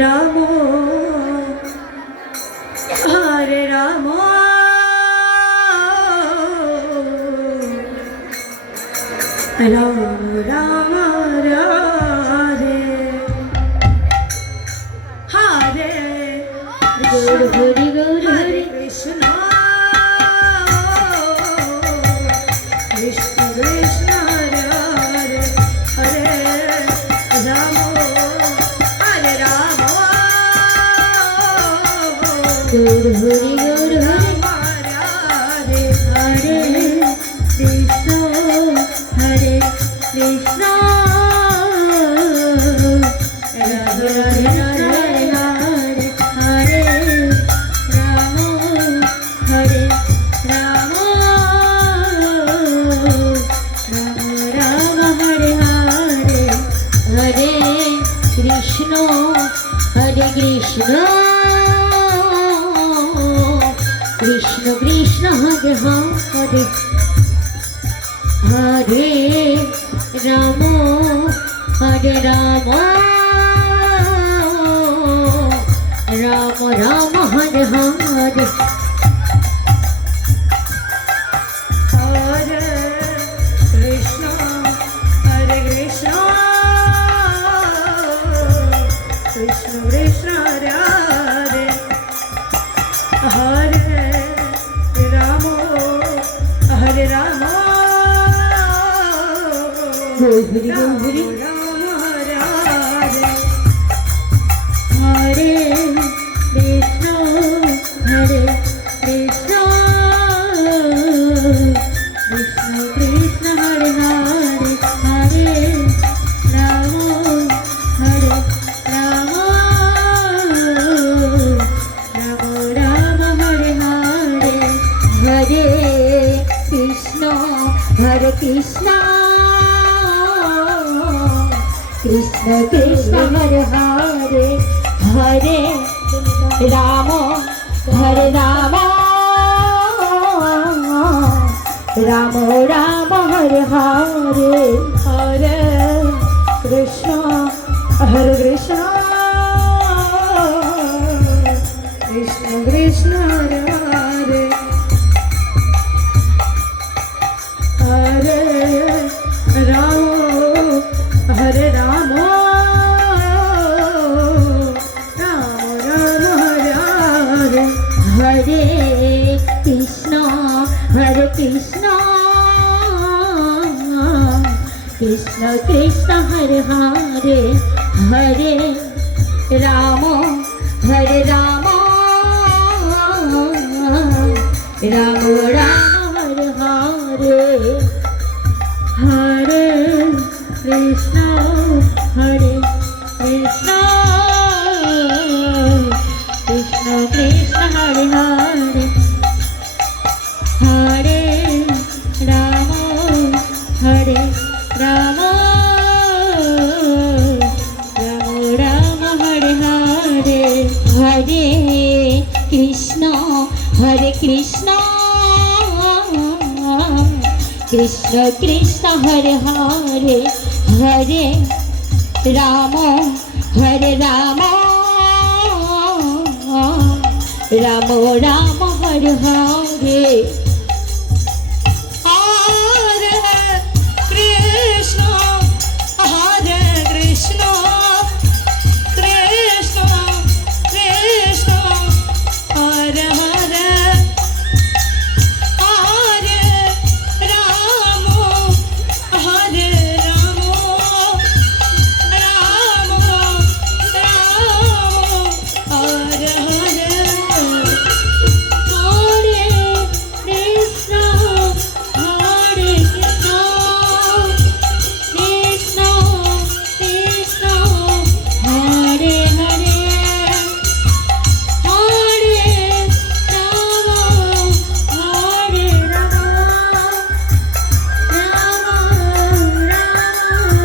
Ram Hare Ram Ram Ram Radhe Hare Gour Hari Gour Hare Krishna Krishna Krishna Hare Hare Hare Ram Hare Ram Gour Hari Gour Hare Radhe Hare Krishna Hare Krishna Radhe Radhe Hare Hare Ram Hare Ram Ram Ram Hare Hare Hare Krishna Hare Krishna Krishna Krishna Hare Hare Hare Ram Hare Ram Ram Ram Hare Hare Hare Krishna Hare Krishna Krishna Krishna Hare Hare Hare Ram Hare Ram Hare Ram Hare Krishna Hare Krishna Krishna Krishna Hare Hare Hare Ram Hare Ram Ram Ram Hare Hare Hare Krishna Hare Krishna Krishna Krishna Hare Hare Hare Ram Hare Ram Ram Ram Hare Hare Hare Krishna Hare Krishna Krishna Krishna Hare Hare Hare Ram Hare Ram Ram Ram Hare Hare Hare Krishna Hare Krishna Krishna Krishna Hare Hare Hare Ram Hare Ram Ram Ram Hare Hare Hare Krishna Hare Krishna Krishna Krishna Hare Hare Hare Ram Hare Ram Ram Ram Hare Hare Hare Krishna Hare Krishna Krishna Krishna Hare Hare Hare Ram Hare Ram Ram Ram Hare Hare